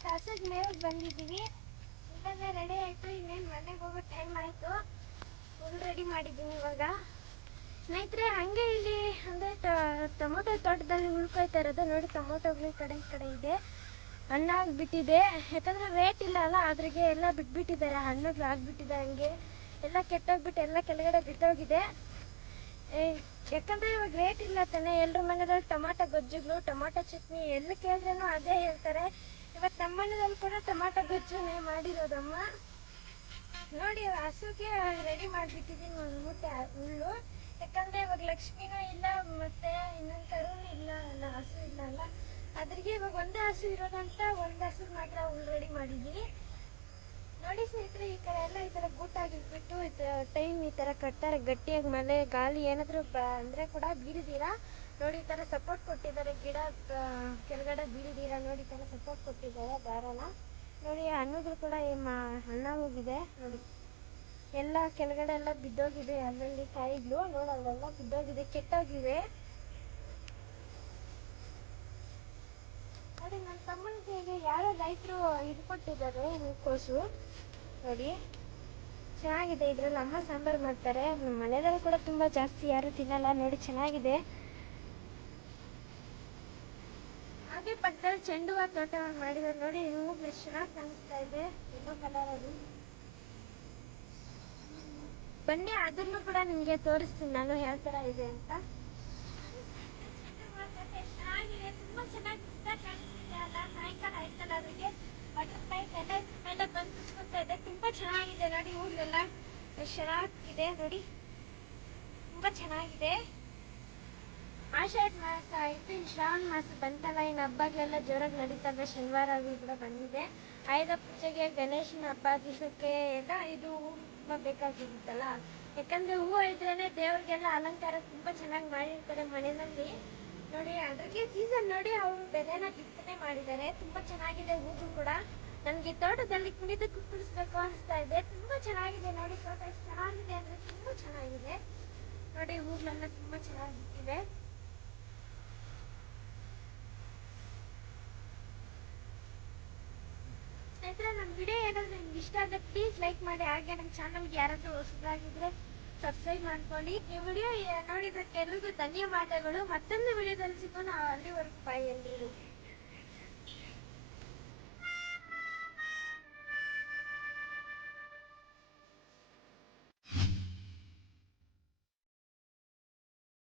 Tomato ಮೇಲೆ ಬಂದಿದ್ದೀವಿ. ಇವಾಗ ರೆಡಿ ಆಯಿತು, ಇನ್ನೇನು ಮನೆಗೆ ಹೋಗೋ ಟೈಮ್ ಆಯಿತು. ಫುಲ್ ರೆಡಿ ಮಾಡಿದ್ದೀನಿ ಇವಾಗ. ಸ್ನೇಹಿತರೆ, ಹಂಗೆ ಇಲ್ಲಿ, ಅಂದರೆ ಟೊಮೊಟೊ ತೋಟದಲ್ಲಿ ಉಳ್ಕೊಳ್ತಾ ಇರೋದು ನೋಡಿ ಟೊಮೊಟೊಗಳು ಕಡೆ ಕಡೆ ಇದೆ. ಹಣ್ಣಾಗ್ಬಿಟ್ಟಿದೆ. ಯಾಕಂದರೆ ರೇಟ್ ಇಲ್ಲ ಅಲ್ಲ ಅದ್ರಿಗೆ ಎಲ್ಲ ಬಿಟ್ಬಿಟ್ಟಿದ್ದಾರೆ. ಹಣ್ಣುಗಳು ಆಗಿಬಿಟ್ಟಿದೆ ಹಂಗೆ. ಎಲ್ಲ ಕೆಟ್ಟೋಗ್ಬಿಟ್ಟು ಎಲ್ಲ ಕೆಳಗಡೆ ಬಿದ್ದೋಗಿದೆ. ಯಾಕಂದ್ರೆ ಇವಾಗ ರೇಟ್ ಇಲ್ಲ ತಾನೆ. ಎಲ್ಲರ ಮನೆಯಲ್ಲಿ ಟೊಮಾಟೊ ಗೊಜ್ಜುಗಳು, ಟೊಮಾಟೊ ಚಟ್ನಿ, ಎಲ್ಲಿ ಕೇಳಿದ್ರೂ ಅದೇ ಹೇಳ್ತಾರೆ. ಮನೆಯಲ್ಲಿ ಕೂಡ ಟೊಮಾಟೊ ಗೊಜ್ಜುನೇ ಮಾಡಿರೋದಮ್ಮ. ನೋಡಿ ಹಸುಗೆ ರೆಡಿ ಮಾಡ್ಬಿಟ್ಟಿದ್ದೀನಿ ಒಂದು ಮೂಟೆ ಹುಲ್ಲು. ಯಾಕಂದ್ರೆ ಇವಾಗ ಲಕ್ಷ್ಮಿನೂ ಇಲ್ಲ, ಮತ್ತೆ ಇನ್ನೊಂದು ಕರುನು ಇಲ್ಲ, ಅಲ್ಲ, ಹಸು ಇಲ್ಲ ಅಲ್ಲ. ಅದ್ರಿಗೆ ಇವಾಗ ಒಂದೇ ಹಸು ಇರೋದಂತ ಒಂದು ಹಸು ಮಾತ್ರ ಹುಲ್ಲು ರೆಡಿ ಮಾಡಿದ್ದೀನಿ. ನೋಡಿ ಸ್ನೇಹಿತರೆ, ಈ ಕಡೆ ಎಲ್ಲ ಈ ತರ ಗೂಟಾಗಿಟ್ಬಿಟ್ಟು ಟೈಮ್ ಈ ತರ ಕಟ್ತಾರೆ ಗಟ್ಟಿಯಾಗಿ ಮಳೆ ಗಾಳಿ ಏನಾದರೂ ಬ, ಅಂದ್ರೆ ಕೂಡ ಬೀಳಿದೀರಾ ನೋಡಿ, ಈ ತರ ಸಪೋರ್ಟ್ ಕೊಟ್ಟಿದ್ದಾರೆ. ಗಿಡ ಕೆಳಗಡೆ ಬೀಳ್ದಿರ ನೋಡಿ ತರ ಸಪೋರ್ಟ್ ಕೊಟ್ಟಿದ್ದಾರೆ ದಾರನ ನೋಡಿ, ಹಣ್ಣುಗಳು ಕೂಡ ಹಣ್ಣಾಗೋಗಿದೆ ನೋಡಿ, ಎಲ್ಲ ಕೆಳಗಡೆ ಎಲ್ಲ ಬಿದ್ದೋಗಿದೆ. ಅಲ್ಲಲ್ಲಿ ಕಾಯಿಗಳು ನೋಡಲ್ಲೆಲ್ಲ ಬಿದ್ದೋಗಿದೆ. ಕೆಟ್ಟೋಗಿವೆ. ನೋಡಿ ನನ್ನ ತಮ್ಮನಿಗೆ ಯಾರೋ ರೈತರು ಇದು ಕೊಟ್ಟಿದ್ದಾರೆ, ಹೂಕೋಸು. ನೋಡಿ, ಚೆನ್ನಾಗಿದೆ. ಇದ್ರಲ್ಲಿ ಅಮ್ಮ ಸಾಂಬಾರ್ ಮಾಡ್ತಾರೆ. ನಮ್ಮ ಕೂಡ ತುಂಬಾ ಜಾಸ್ತಿ ಯಾರು ತಿನ್ನಲ್ಲ. ನೋಡಿ, ಚೆನ್ನಾಗಿದೆ ಹಾಗೆ ಪಕ್ಕದಲ್ಲಿ ಚೆಂಡು ಹೂವ ತೋಟ ಮಾಡಿದ್ದಾರೆ. ನೋಡಿ ಹೂವು ಎಷ್ಟು ಚೆನ್ನಾಗಿ ಕಾಣಿಸ್ತಾ ಇದೆ. ಎಲ್ಲೋ ಕಲರ್ ಅಲ್ಲಿ. ಬನ್ನಿ, ಅದನ್ನು ಕೂಡ ನಿಮ್ಗೆ ತೋರಿಸ್ತೀನಿ. ನಾನು ಯಾವ ತರ ಇದೆ ಅಂತ. ತುಂಬಾ ಚೆನ್ನಾಗಿ ಕಾಣಿಸ್ತಿದೆ ಅಲ್ಲ? ಸಾಯಂಕಾಲ ಆಯ್ತಲ್ಲ ಅದಕ್ಕೆ? ಮೇಲೆ ಬಂದು ಚೆನ್ನಾಗಿದೆ. ನೋಡಿ ಎಷ್ಟು ಚೆನ್ನಾಗಿದೆ. ನೋಡಿ, ತುಂಬಾ ಚೆನ್ನಾಗಿದೆ. ಆಷಾಢ ಮಾಡ್ತಾ ಆಯ್ತು ಮಾಸ ಬಂತಲ್ಲ ಇನ್ನು ಹಬ್ಬಗಳೆಲ್ಲ ಜೋರಾಗಿ ನಡೀತವೆ ಶನಿವಾರ ಅದು ಕೂಡ ಬಂದಿದೆ. ಆಯುಧ ಪೂಜೆಗೆ ಗಣೇಶನ ಹಬ್ಬ ದಿವಸಕ್ಕೆ ಎಲ್ಲ ಇದು ಹೂವು ಬೇಕಾಗಿರುತ್ತಲ್ಲ. ಯಾಕಂದ್ರೆ ಹೂವು ಇದ್ರೇನೆ ದೇವ್ರಿಗೆಲ್ಲ ಅಲಂಕಾರ ತುಂಬಾ ಚೆನ್ನಾಗಿ ಮಾಡಿರ್ತಾರೆ ಮನೆಯಲ್ಲಿ. ನೋಡಿ ಅದಕ್ಕೆ ಸೀಸನ್ ನೋಡಿ ಅವರು ಬೆಲೆನ ಬಿತ್ತನೆ ಮಾಡಿದ್ದಾರೆ. ತುಂಬಾ ಚೆನ್ನಾಗಿದೆ ಹೂವು ಕೂಡ. ನನ್ಗೆ ತೋಟದಲ್ಲಿ ಕುಣಿದಕ್ಕೂ ಕುಪ್ಪಿಸ್ಬೇಕು ಅನಿಸ್ತಾ ಇದೆ. ತುಂಬಾ ಚೆನ್ನಾಗಿದೆ ನೋಡಿ, ತೋಟ ಚೆನ್ನಾಗಿದೆ ಅಂದ್ರೆ ತುಂಬಾ ಚೆನ್ನಾಗಿದೆ. ನೋಡಿ, ಹೂಗಳೆಲ್ಲ ತುಂಬಾ ಚೆನ್ನಾಗಿ ಬಿಟ್ಟಿದೆ ಸ್ನೇಹಿತರೆ ನಮ್ಮ ವಿಡಿಯೋ ಏನಾದ್ರು ನಿಮ್ಗೆ ಇಷ್ಟ ಆದರೆ ಪ್ಲೀಸ್ ಲೈಕ್ ಮಾಡಿ, ಹಾಗೆ ನಮ್ಮ ಚಾನಲ್ಗೆ ಯಾರಾದರೂ ಹೊಸದಾಗಿದ್ರೆ ಸಬ್ಸ್ಕ್ರೈಬ್ ಮಾಡ್ಕೊಳ್ಳಿ. ಈ ವಿಡಿಯೋ ನೋಡಿದ್ದಕ್ಕೆ ಎಲ್ರಿಗೂ ಧನ್ಯವಾದಗಳು. ಮತ್ತೊಂದು ವಿಡಿಯೋದಲ್ಲಿ ಸಿಗೋಣ. ಅಲ್ಲಿವರೆಗೂ ಬಾಯ್ ಎಲ್ರಿಗೂ.